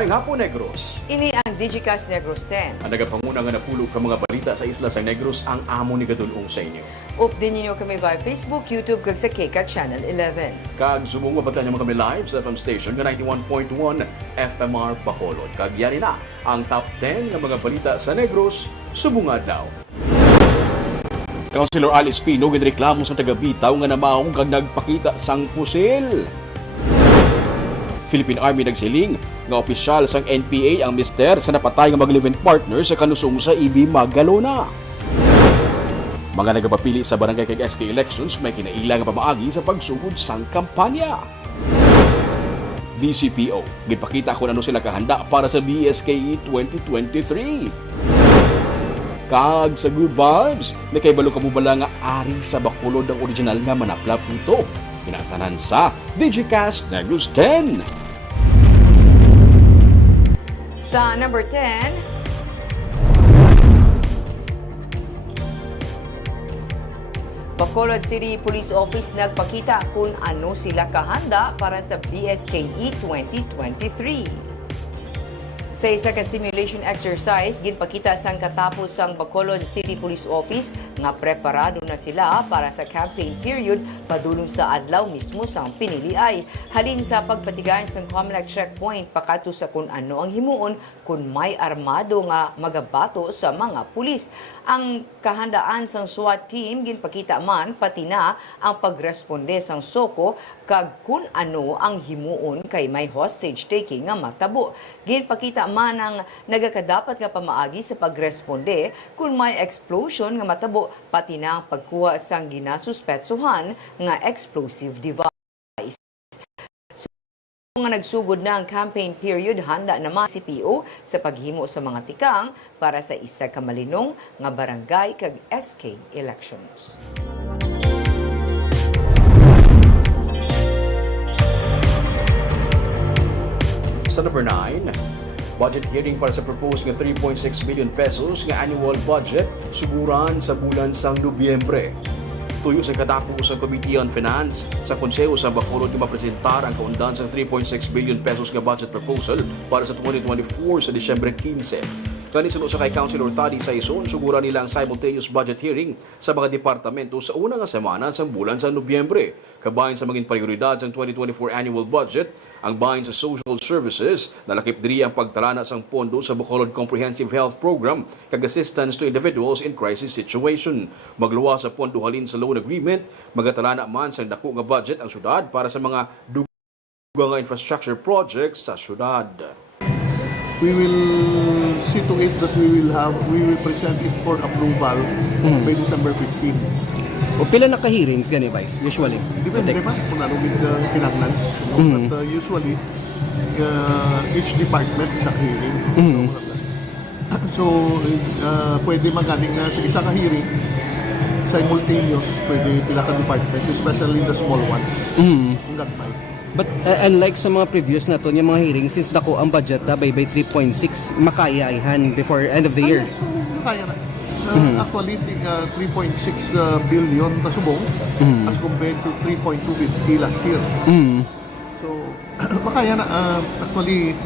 May hapon, Negros. Ini ang Digicast Negros 10. Ang nagapanguna nga napulog ka mga balita sa isla sa Negros ang amo ni Gadulong sa inyo. Update ninyo kami via Facebook, YouTube, kag sa KCAT Channel 11. Kag sumong mabatan niyo kami live sa FM station nga 91.1 FMR Bacolod. Kag yari na ang top 10 ng mga balita sa Negros subong adlaw. Councilor Alice Pino gidreklamo sa taga-Bitaw nga namahong kag nagpakita sang pusil. Philippine Army nagsiling nga opisyal sang NPA ang mister sa napatay nga mag-live-in partner sa kanusong sa EB Magalona. Mga nagapapili sa barangay kag SK elections may kinailang nga pamaagi sa pagsugod sang kampanya. BCPO, gipakita kung ano sila kahanda para sa BSKE 2023. Kag sa Good Vibes, nakaibalo ka mo bala nga ari sa Bacolod ang original nga manapla puto. Pinatanan sa Digicast Negros 10. Sa number 10, Bacolod City Police Office nagpakita kung ano sila kahanda para sa BSKE 2023. Sa isa ka simulation exercise, ginpakita sang katapos ang Bacolod City Police Office nga preparado na sila para sa campaign period padulong sa adlaw mismo sang piniliay. Halin sa pagpatigayon sang COMELEC checkpoint pakato sa kung ano ang himuon kung may armado nga magabato sa mga pulis. Ang kahandaan sang SWAT team ginpakita man pati na ang pagresponde sang SOCO kag kung ano ang himuon kay may hostage taking nga matabo. Ginpakita man ang nagakadapat nga pamaagi sa pagresponde kung may explosion nga matabo pati na ang pagkuha sang ginasuspetsuhan nga explosive device. Nga nagsugod na ang campaign period, handa naman si CPO sa paghimo sa mga tikang para sa isa ka malinong nga barangay kag SK elections. Sa number 9, budget hearing para sa proposed nga 3.6 billion pesos nga annual budget suguran sa bulan sang Nobyembre. Tuyo sa katapos sa Committee on Finance sa Konseho sa Bacolod nga mapresentar ang kaundan sa 3.6 billion pesos nga budget proposal para sa 2024 sa Disyembre 15. Kanisunod sa kay Councilor Thady Saison, suguran nila ang simultaneous budget hearing sa mga departamento sa una nga semana sa bulan sa Nobyembre. Kabahin sa maging prioridad sa 2024 annual budget, ang bahin sa social services, nalakip diri ang pagtarana sang pondo sa Bacolod Comprehensive Health Program kag assistance to individuals in crisis situation. Magluwas sa pondo halin sa loan agreement, magatarana man sa dako nga budget ang syudad para sa mga dugang nga infrastructure projects sa syudad. We will see to it that we will present it for approval by December 15. O pila na ka-hearings gani Vice usually? Depende pa kung ano with kinahanglan. But usually each department isa ka hearing. So pwede magaling na sa isa ka hearing simultaneous, pwede pila ka departments, especially the small ones. Hanggang 5. But unlike sa mga previous na to, yung mga hearings, since dako ang budget na by 3.6, makayaihan before end of the year. Kaya na. Actually, 3.6 billion na subong as compared to 3.250 last year. So, makaya na. Actually,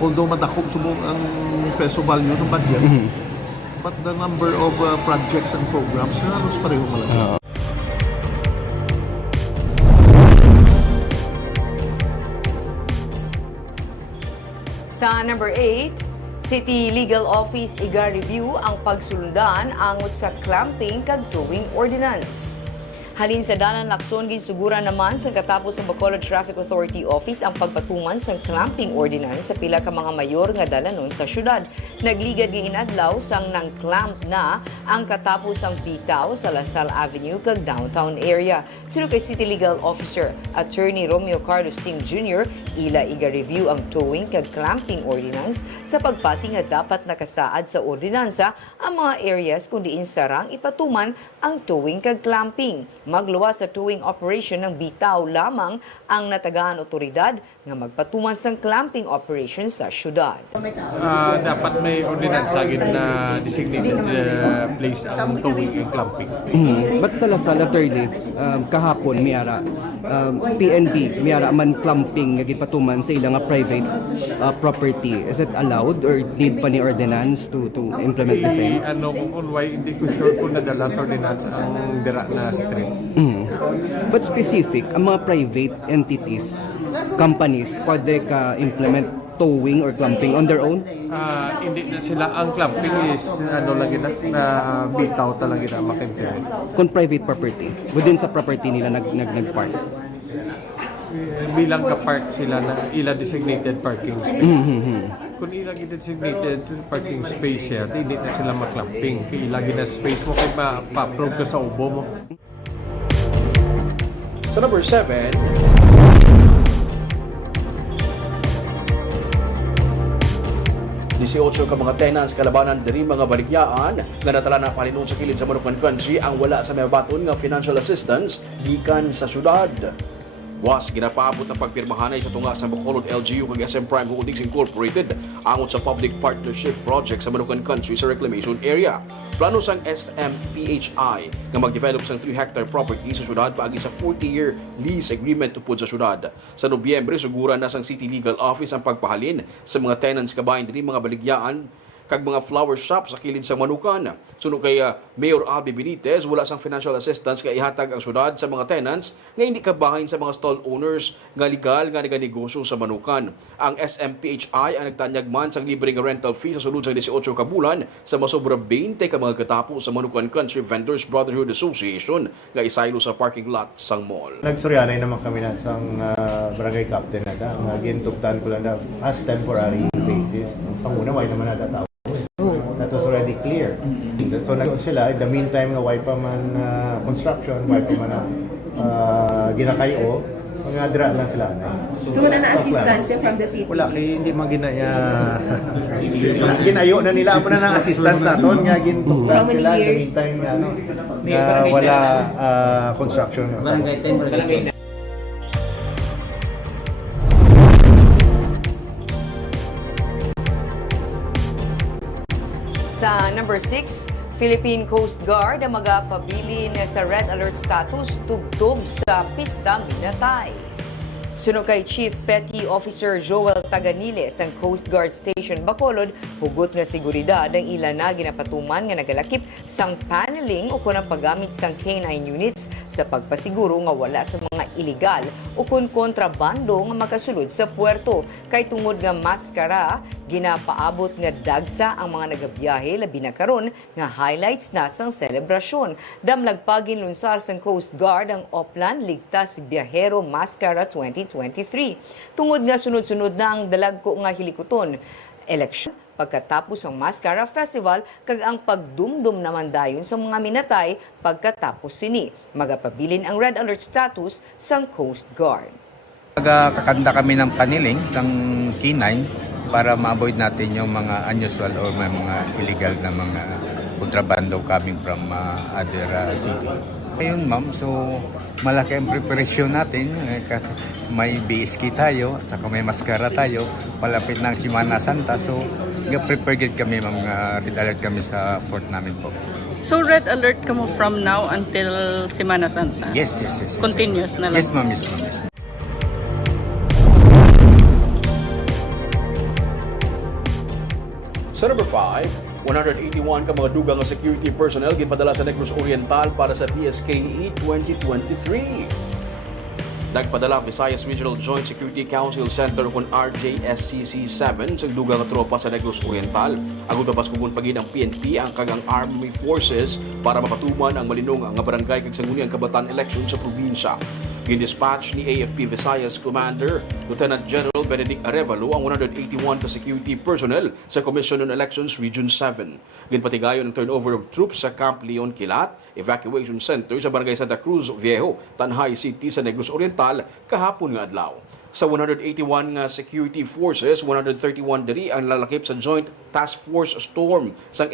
although madakog subong ang peso value sa budget, but the number of projects and programs halos pareho malaki. Sa number 8, City Legal Office iga-review ang pagsulundan angot sa clamping kag towing ordinance. Halin sa dalan lakson ginsugura naman sa katapos sa Bacolod Traffic Authority Office ang pagpatuman sa clamping ordinance sa pila ka mga mayor nga dalanon sa syudad. Nagligad giinadlaw sang nang clamp na ang katapos ang bitaw sa Lasal Avenue kag downtown area. Sino kay City Legal Officer Attorney Romeo Carlos Ting Jr. ila iga-review ang towing kag clamping ordinance sa pagpati nga dapat nakasaad sa ordinansa ang mga areas kung diin sarang ipatuman ang towing kag clamping. magluwas sa tuwing operation ng bitaw lamang ang natagaan otoridad nga magpatuman sang clamping operation sa syudad. Dapat may ordinansa gid na designated place ang towing and clamping. But sa Lasal attorney, kahapon miyara PNP miyara man clamping nga gipatuman sa ilang nga private property. Is it allowed or need pa ni ordinance to implement the same? Kung why hindi ko sure kung nadala sa ordinance ang dira na street. But specific, ang mga private entities, companies, pwede ka implement towing or clamping on their own? Hindi na sila ang clamping is lagi na bitaw talaga na makimplement. Kung private property, within sa property nila nag-park. Bilang ka-park sila na ila designated parking space. Kung ila designated parking space siya, hindi na sila maklamping. Kaya ila na space mo kung pa-approve ka sa ubo mo. Sa number 7, Disyocho ka mga tenants kalabanan diri mga balikyaan nga natala na palinon sa kilid sa Manukan Country ang wala sa mabaton nga financial assistance gikan sa syudad. Was ginapaabot ang pagpirmahanay sa tunga sa Bacolod LGU kag SM Prime Holdings Incorporated angot sa public partnership project sa Manukan Country sa reclamation area. Plano sang SMPHI nga mag-develop sang 3-hectare property sa syudad paagi sa 40-year lease agreement tupod sa syudad. Sa Nobyembre, sugura na sang City Legal Office ang pagpahalin sa mga tenants kabahin diri mga baligyaan kag mga flower shop sa kilid sa Manukan. Suno kay Mayor Albi Benitez, wala sang financial assistance kay ihatag ang syudad sa mga tenants nga hindi kabahin sa mga stall owners nga legal nga naganegosyo sa Manukan. Ang SMPHI ang nagtanyag man sang libre nga rental fee sa sulod sa 18 ka bulan sa masobra 20 ka mga katapo sa Manukan Country Vendors Brotherhood Association nga isaylo sa parking lot sang mall. Nagsuryanay naman kami na sa barangay captain na da. Gintugtan ko lang na as temporary basis. Sa una, why naman na that was already clear. So nag sila, in the meantime, why pa man construction, why pa man ginakayo, mga dira lang sila. So wala na assistance from the city? Wala, kaya hindi man ginayo na nila. Amo na ng assistance naton, nga gintugtan sila, in the meantime, wala construction. Barangay 10, barangay 10. Sa number 6, Philippine Coast Guard ang magapabilin sa Red Alert status tubtob sa Pista Minatay. Suno kay Chief Petty Officer Joel Taganiles ang Coast Guard Station Bacolod, hugot nga seguridad ang ilan na ginapatuman nga nagalakip sang paneling o kunang paggamit sang K9 units sa pagpasiguro nga wala sa mga iligal o kun kontrabando nga makasulod sa puerto. Kay tungod nga maskara, ginapaabot nga dagsa ang mga nagabiyahe labi na karon nga highlights na sang selebrasyon. Damlag paginlunsar sang Coast Guard ang Oplan Ligtas Biyahero Maskara 2023. Tungod nga sunod-sunod na ang dalagko nga hilikuton. Election pagkatapos ang Mascara Festival kag ang pagdumdum naman dayon sa mga minatay pagkatapos sini. Magapabilin ang Red Alert status sang Coast Guard. Kakanta kami ng paniling ng K9 para ma-avoid natin yung mga unusual or mga illegal na mga kontrabando coming from other city. Ayun ma'am, so malaki ang preparation natin. May BSK tayo, at saka may maskara tayo. Malapit ng Semana Santa, so prepared kami ma'am, red alert kami sa port namin po. So red alert ka mo from now until Semana Santa? Yes. Continuous na lang? Yes ma'am, yes ma'am. Sa number 5, 181 ka mga dugang security personnel ginpadala sa Negros Oriental para sa BSKE 2023. Nagpadala Visayas Regional Joint Security Council Center kung RJSCC-7 sa dugang tropa sa Negros Oriental. Ang utabas-kugun pagin ang PNP ang kagang Army Forces para mapatuman ang malinong ang barangay kag sangguniang kabataan election sa probinsya. Gin-dispatch ni AFP Visayas Commander Lieutenant General Benedict Arevalo ang 181 ka security personnel sa Commission on Elections Region 7. Ginpatigayon ang turnover of troops sa Camp Leon Kilat Evacuation Center sa Barangay Santa Cruz Viejo, Tanhay City sa Negros Oriental kahapon nga adlaw. Sa 181 nga security forces, 131 diri ang lalakip sa Joint Task Force Storm sang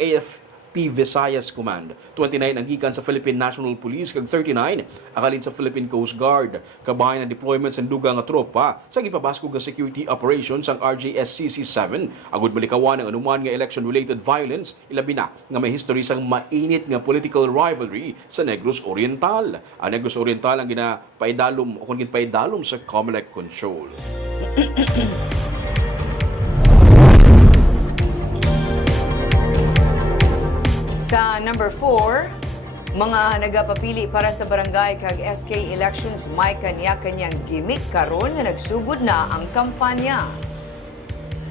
P. Visayas Command. 29 ang gikan sa Philippine National Police kag 39 akalin sa Philippine Coast Guard. Kabahin ang deployment sa dugang nga tropa sa gipabaskog nga security operations ang RJSCC-7 agud malikawan ang anuman nga election-related violence ilabi na nga may history sang mainit nga political rivalry sa Negros Oriental. Ang Negros Oriental ang ginapaidalom o kung ginpaidalom sa COMELEC control. Sa number 4, mga nagapapili para sa barangay kag SK elections may kanya-kanyang gimmick karon nga nagsugod na ang kampanya.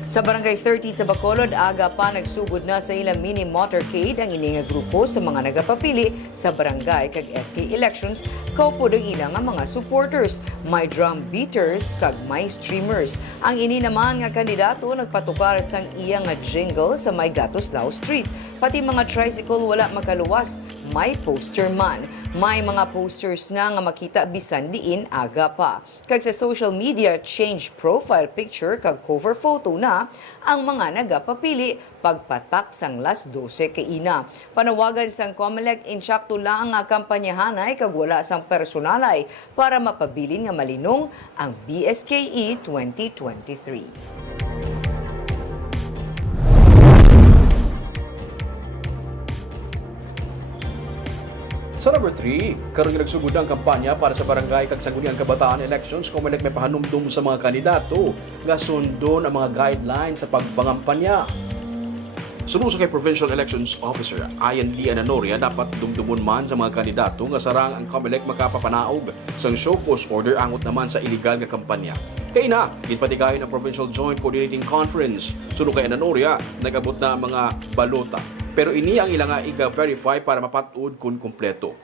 Sa Barangay 30 sa Bacolod, aga pa nagsugod na sa ilang mini motorcade ang ini nga grupo sa mga nagapapili sa barangay kag SK elections kaupod ang ilang nga mga supporters. May drum beaters kag may streamers. Ang ini naman nga kandidato nagpatukar sang iya nga jingle sa may Gatoslao Street. Pati mga tricycle wala makaluwas, may poster man. May mga posters na nga makita bisan diin aga pa. Kag sa social media, change profile picture kag cover photo na ang mga nagapapili pagpatak sang las 12 kaina. Panawagan sang COMELEC insakto lang nga kampanyahanay kag wala sang personalay para mapabilin nga malinong ang BSKE 2023. Sa number 3, karon nga nagsugod ang kampanya para sa barangay kag sangguniang kabataan elections COMELEC may pahanumdum sa mga kandidato nga sundon ang mga guidelines sa pagpangampanya. Sumuso kay Provincial Elections Officer Ian Lee Ananoria dapat dumdumon man sa mga kandidato nga sarang ang COMELEC makapapanaog sa show cause order angot naman sa illegal nga kampanya. Kaya na, ginpatigayon ang Provincial Joint Coordinating Conference. Suno kay Ananoria, nagabot na ang mga balota. Pero ini ang ilang iga-verify para mapatuod kung kumpleto.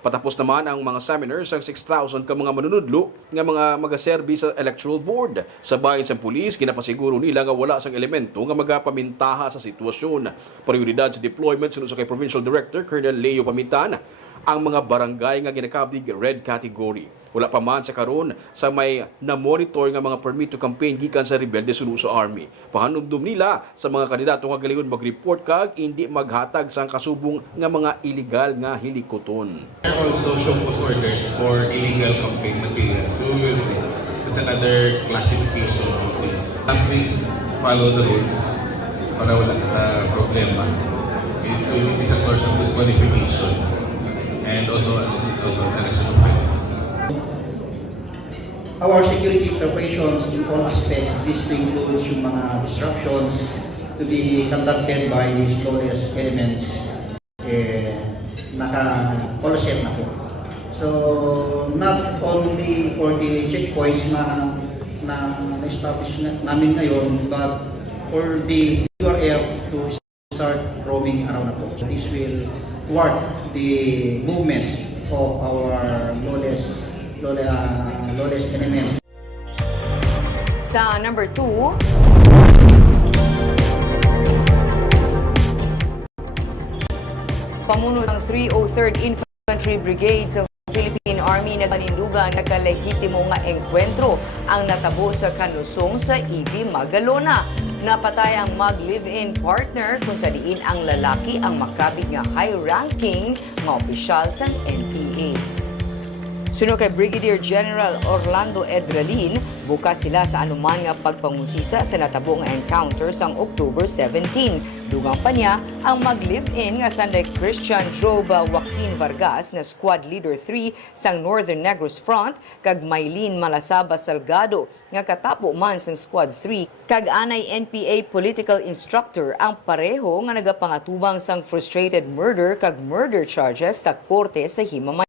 Patapos naman ang mga seminars ang 6,000 ka mga manunudlo nga mga magaserbi sa electoral board. Sa bayan sa pulis, ginapasiguro nila nga wala sang elemento nga magapamintaha sa sitwasyon. Prioridad sa deployment sunod sa kay Provincial Director Colonel Leo Pamitan ang mga barangay nga ginakabig red category. Wala pa man sa karon sa may na-monitor nga mga permit to campaign gikan sa rebelde sunod sa army. Pahanumdum nila sa mga kandidato nga galingon mag-report kag hindi maghatag sang kasubong nga mga illegal nga hilikoton. There are also show cause orders for illegal campaign materials. So we will see. It's another classification of this. At least follow the rules para wala ka problema. It is a source of disqualification and also an election offense. Our security preparations in all aspects, this includes yung mga disruptions to be conducted by these lawless elements, all set na po. So, not only for the checkpoints na establish namin ngayon, but for the URF to start roaming around na po. So, this will thwart the movements of our lawless elements. Sa number 2, pamuno ng 303rd Infantry Brigade sa Philippine Army na panindugan na kalehitimo nga engkwentro ang natabo sa kanlusong sa EB Magalona. Napatay ang mag-live-in partner kung sa diin ang lalaki ang makabig nga high-ranking nga opisyal sa NPA. Suno kay Brigadier General Orlando Edralin, bukas sila sa anuman nga pagpangusisa sa natabo nga encounter sang October 17. Dugang pa niya ang mag-live-in nga Sunday Christian Droba Joaquin Vargas nga Squad Leader 3 sang Northern Negros Front kag Maylin Malasaba Salgado nga katapo man sang Squad 3 kag anay NPA political instructor ang pareho nga nagapangatubang sang frustrated murder kag murder charges sa korte sa Himamaylan.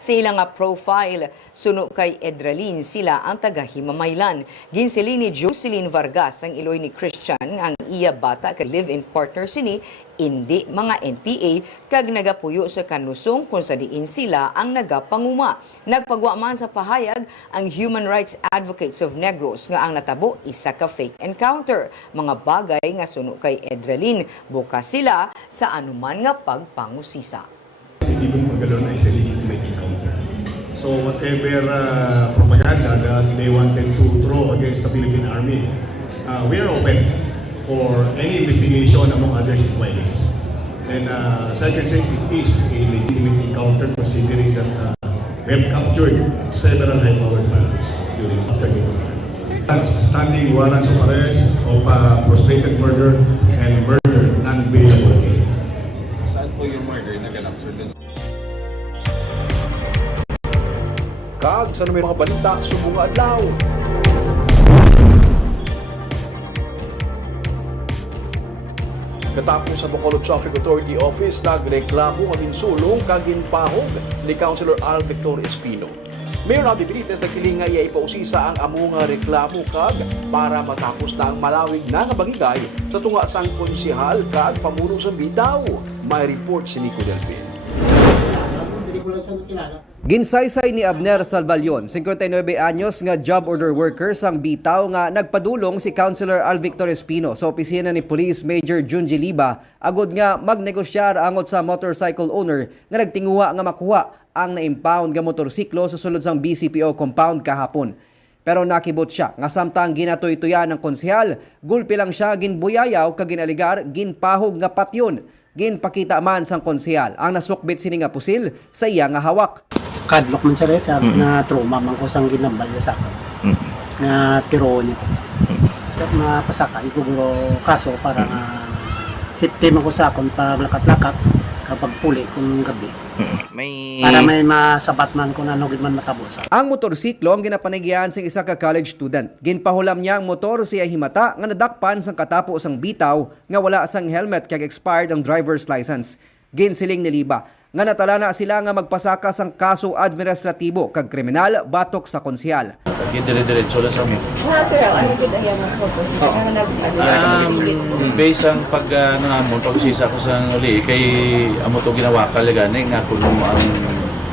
Sa ilang nga profile, suno kay Edralin sila ang taga-Himamaylan. Ginsili ni Jocelyn Vargas ang iloy ni Christian ang iya bata kag live-in partner sini indi mga NPA kag nagapuyo sa kanlusong kung sa diin sila ang nagapanguma. Nagpagwa man sa pahayag ang Human Rights Advocates of Negros nga ang natabo isa ka fake encounter. Mga bagay nga suno kay Edralin, bukas sila sa anuman nga pagpangusisa. Hindi ko Magalona is a legitimate encounter. So whatever propaganda that they wanted to throw against the Philippine Army, we are open for any investigation among other inquiries. And as I can say, it is a legitimate encounter considering that we have captured several high-powered firearms during afternoon. Standing warrants of arrest of prostrated murder and murder non-bailable cases. Saan po yung murder na ganap, sir? Kag sa may mga balita subong nga adlaw. Katapos sa Bacolod Traffic Authority Office, nagreklamo ang insulong kaginpahog ni Councilor Al Victor Espino. Mayor Abby Benitez nagsiling nga iya ipausisa ang amo nga reklamo kag para matapos na ang malawig na nga bagigay sa tunga sang konsehal kag pamuno sa bitaw. May report si Nico Delfin. Ginsaysay ni Abner Salvalion, 59 anyos nga job order worker sang bitaw nga nagpadulong si Councilor Al Victor Espino sa opisina ni Police Major Junji Liba agod nga magnegosyar angot sa motorcycle owner nga nagtinguha nga makuha ang na-impound nga motorsiklo sa sulod sang BCPO compound kahapon. Pero nakibot siya nga samtang ginatoy-tuyan ng konsehal, gulpi lang siya ginbuyayaw kag ginaligar ginpahog nga patyon. Ginpakita man sang konsehal ang nasukbit sini nga pusil sa iya nga hawak. Kadlok man sa reta, na trauma man ko sang ginambal sa akin. Na tiro niya. At mapasaka, iguguro kaso para nga safety man ko sa akin pag lakat-lakat kapag puli kung gabi. Para may masabat man kung ano man matabo sa. Ang motorsiklo ang ginapanagyan sa isa ka college student. Ginpahulam niya ang motor siya himata nga nadakpan sang katapo sang bitaw nga wala sang helmet kag expired ang driver's license. Ginsiling ni Liba nga natala na sila nga magpasaka sang kaso administratibo kag kriminal batok sa konsehal. Dire-diretso lang sa mo. Sir, ano gid ayan ang purpose? Based ang pagsisa ko sa uli, kay amo to ginawa kalagani nga kuno ang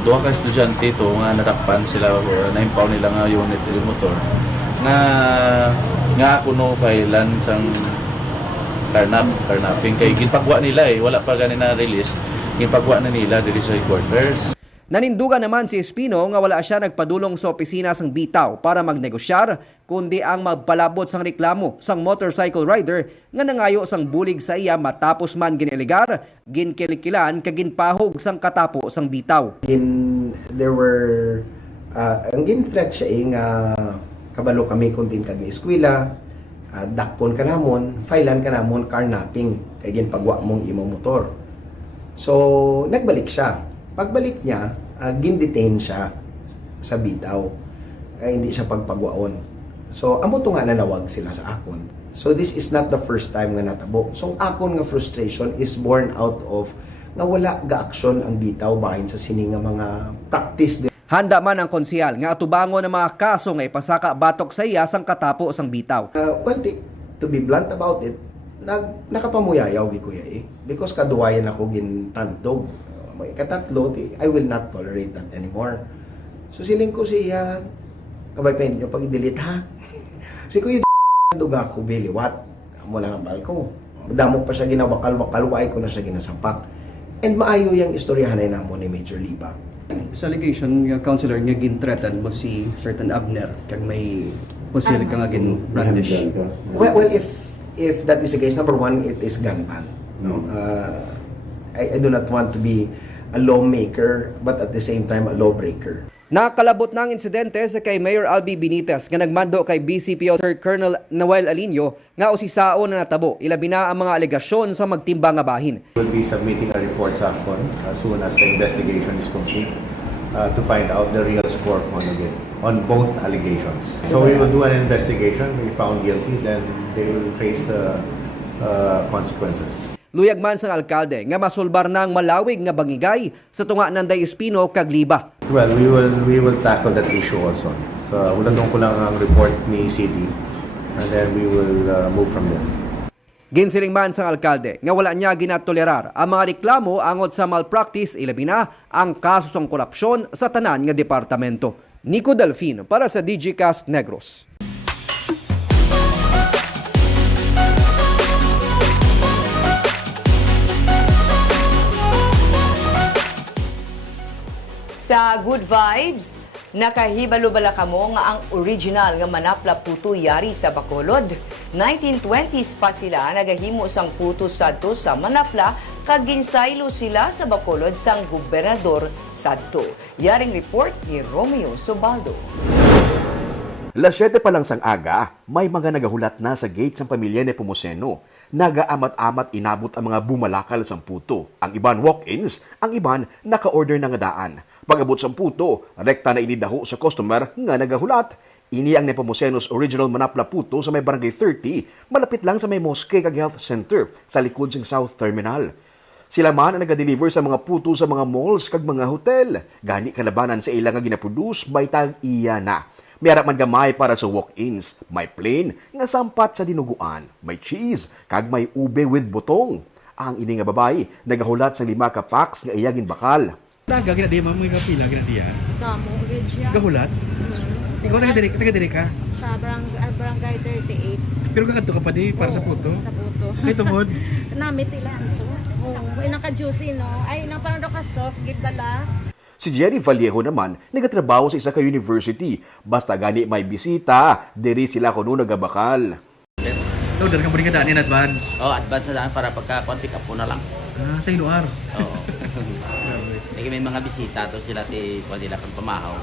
duha ka estudyante to nga natakpan sila na-impound nila nga unit ng motor. Nga kuno kailan sang carnapping kay ginpagwa nila wala pa gani na release. Ginpagwa na nila diri sa headquarters. Nanindugan naman si Espino nga wala siya nagpadulong sa opisina sang bitaw para magnegosyar kundi ang magpalabot sang reklamo sang motorcycle rider nga nangayo sang bulig sa iya matapos man giniligar, ginkilikilan kag ginpahog sang katapo sang bitaw. There were ang gin-threat siya nga kabalo kami kung din kag eskwela, dakpon ka namon, filean ka namon carnapping kay ginpagwa mong imo motor. So nagbalik siya. Pagbalik niya, gin-detain siya sa bitaw. Hindi siya pagpagwaon. So, amo to nga nanawag sila sa akon. So, this is not the first time nga natabo. So, akon nga frustration is born out of nga wala ga-aksyon ang bitaw bahin sa sini nga mga practice. Handa man ang konsehal nga atubangon ng mga kaso nga ipasaka batok sa iya sang katapo sang bitaw. Well, to be blunt about it, nakapamuyayaw gi kuya because kaduwayan ako gintantog. Katatlo, I will not tolerate that anymore. So siling ko siya, kabay pa ninyo, pag-delete ha. Si kuya duga ko, biliwat. Amo lang ang balko. Damo pa siya ginawakal-wakal, why ko na siya ginasampak. And maayo yung istoryahan na mo ni Major Liba. Sa allegation, yung counselor nga gin-threaten mo si certain Abner kag may posible ka nga gin-brandish. Well, if that is the case, number one, it is gun ban. No? I do not want to be a lawmaker but at the same time a lawbreaker. Nakalabot ng insidente sa kay Mayor Albi Benitez nga nagmando kay BCPO Third Colonel Noel Alinio nga usisao na natabo ilabi na ang mga alegasyon sa magtimba nga bahin. We'll be submitting a report sa ACON as soon as the investigation is complete to find out the real score on both allegations. So we will do an investigation. If found guilty, then they will face the consequences. Luyag man sang alkalde nga masulbar ng malawig nga bangigay sa tunga ng Espino kag Liba. Well, we will tackle that issue also. So ulandong ko lang ang report ni City and then we will move from there. Ginsiling man sang alkalde nga wala niya ginatolerar ang mga reklamo angot sa malpractice ilabi na ang kaso sang korupsyon sa tanan nga departamento. Nico Delfin para sa DGCast Negros. Sa Good Vibes, nakahibalo bala kamo nga ang original nga manapla puto yari sa Bacolod. 1920s pa sila nagahimo sang puto sadto sa manapla kaginsaylo sila sa bakulod sang gobernador sadto. Yaring report ni Romeo Sobaldo. Las 7 pa lang sang aga, may mga nagahulat na sa gate ng pamilya ni Pomoceno. Nagaamat-amat inabot ang mga bumalakal sa puto. Ang iban walk-ins, ang iban naka-order na nga daan. Pag-abot sa puto, rekta na inidaho sa customer nga nagahulat. Ini ang Nepomucenos Original Manapla Puto sa may Barangay 30, malapit lang sa may Mosque kag Health Center sa likod ng South Terminal. Sila man ang nag-deliver sa mga puto sa mga malls kag mga hotel. Gani kalabanan sa ilang nga ginaproduce, may tag iya na. May harap man gamay para sa walk-ins. May plain nga sampat sa dinuguan. May cheese, kag may ube with butong. Ang ini nga babay, nagahulat sa 5 ka packs nga iyagin bakal. Daga, ginadi, ma'am, may kapila, ginadi yan. Kamo, rin siya. Gahulat? Ikaw taga-diri ka? Sa barangay 38. Pero kakadto ka pa di para sa puto? Sa puto. Kay tungod? Namit ilan to. Oh, ay naka-juicy, no? Ay, nang parang ka soft, gitala. Si Jerry Vallejo naman, nagatrabaho sa isa ka university. Basta gani may bisita, diri sila kuno nagabakal. Daw, dali ka mo rin ka daan in advance. Advance na daan para pagka-pick up po na lang. Sa Inuar. Oo. May mga bisita to sila pwede nila pang pamahaw.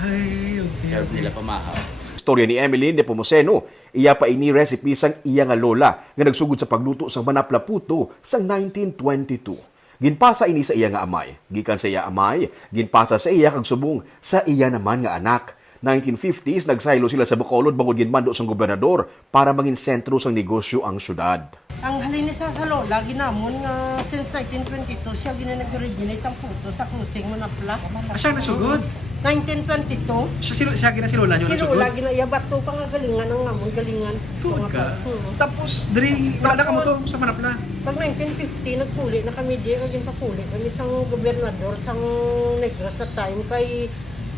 Ay, okay. Serve nila pamahaw. Istorya ni Emily Nepomuceno, iya pa ini recipe sang iya nga lola nga nagsugod sa pagluto sa Manapla Puto sang 1922. Ginpasa ini sa iya nga amay. Gikan sa iya amay, ginpasa sa iya kag subong sa iya naman nga anak. 1950s, nagsaylo sila sa Bacolod bangod ginmando sang gobernador para maging sentro sang negosyo ang syudad. Ang halin sa lola, ginamon nga since 1922, siya ginanag-originate ang puto sa Cruising Manapla. Siya nasugod? 1922. Siya gina si Lola nyo Si nasugod? Lola, ginaya bato pa nga galingan ang ngamon, galingan. Tuod ka? Tapos, diri, wala ka mo to sa Manapla? Pag 1950, nagpuli na kami di, kaging papuli kami sang gobernador, sang Negros sa time, kay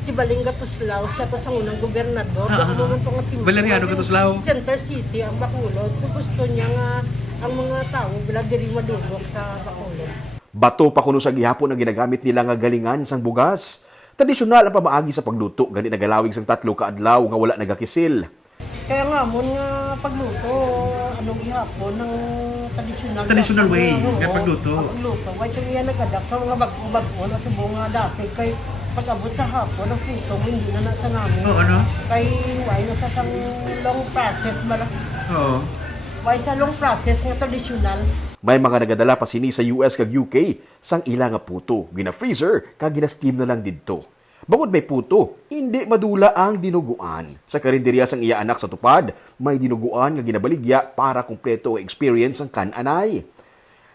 si Balinga Tuslao, siya to sang unang gobernador. Valeriano Tuslao? Center City, ang Bacolod. So gusto niya nga ang mga tao, bila diri madugok sa Bacolod. Bato pa kuno sa gihapon ang ginagamit nila nga galingan sang bugas. Tradisyonal ang pamaagi sa pagluto, gani nagalawig sang 3 ka adlaw nga wala nagakisil. Kaya nga mo nga pagluto, anong ihapon ng Traditional way nga pagluto. Pagluto, why ito nga nag-adapt sa mga bag-o na sa bunga dati. Kay pag-abot sa hapon, ang puso hindi na nasa namin. Oo, ano? Kay why na sa sang long process bala. Oo. Why sa long process nga traditional. May mga nagadala pa sini sa US kag UK sang ila nga puto. Gina-freezer kag gina-steam na lang didto. Bangod may puto, hindi madula ang dinuguan. Sa karinderya sang iya anak sa tupad, may dinuguan nga ginabaligya para kumpleto ang experience ang kan-anay.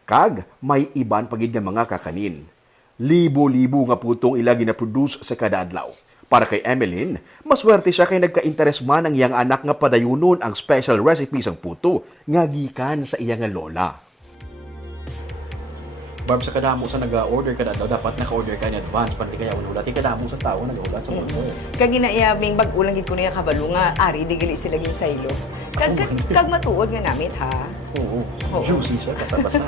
Kag may iban pagid nga mga kakanin. Libo-libo nga putong ila gina-produce sa kada adlaw. Para kay Emeline, maswerte siya kay nagka-interes man ang iyang anak nga padayunon ang special recipe sang puto nga gikan sa iyang lola. Barb, sa kadamo sa nag-order ka na daw, dapat naka-order ka in advance para di kaya unulat. Kadamo sa tao nag-ulat sa mga Kag ginaiyaming bag-ulang gid ko niya kabalo nga ari di gali sila gin saylo. Kag matuod nga namit ha. Oo. Juicy siya, kasabasa.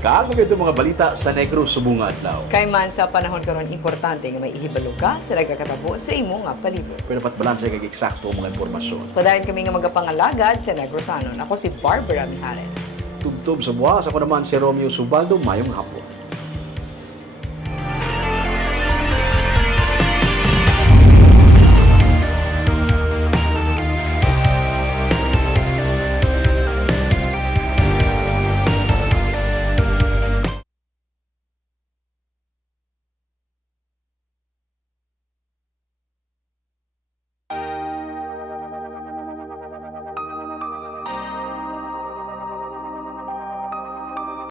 Kag magandang mga balita sa Negros Subunga Adlaw. Kay man sa panahon karon importante nga may ihibalo ka sa nagkakatabo sa imo nga palibot. Pero dapat balanse kag eksakto ang mga impormasyon. Padayon kami nga magapangalagad sa Negrosanon. Ako si Barbara Mijares. Tubtob sa buwas, ako naman si Romeo Subaldo, mayong hapon.